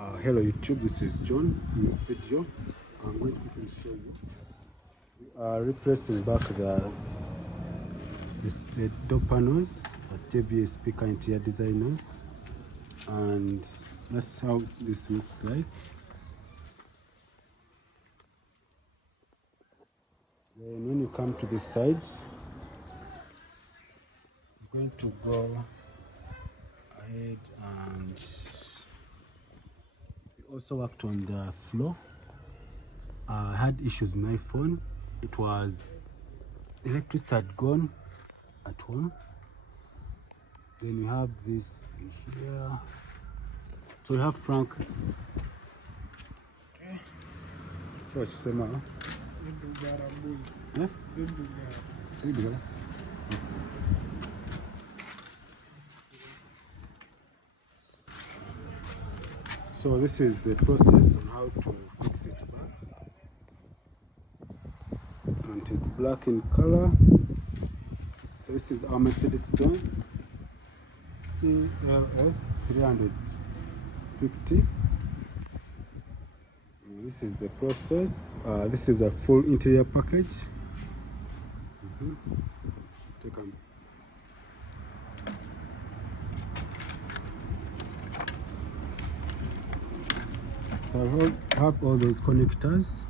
Hello YouTube, this is John. In this video I'm going to quickly show you. We are replacing back the door panels at JVA Speaker Interior Designers, and that's how this looks like. Then when you come to this side, you're going to go ahead and we also worked on the floor. I had issues with my phone. It was electricity had gone at home. Then we have this here. So we have Frank. Okay. So what you say, man? So this is the process on how to fix it back. And it is black in color. So this is our Mercedes-Benz CLS 350. This is the process. This is a full interior package. Take them. So I have all those connectors.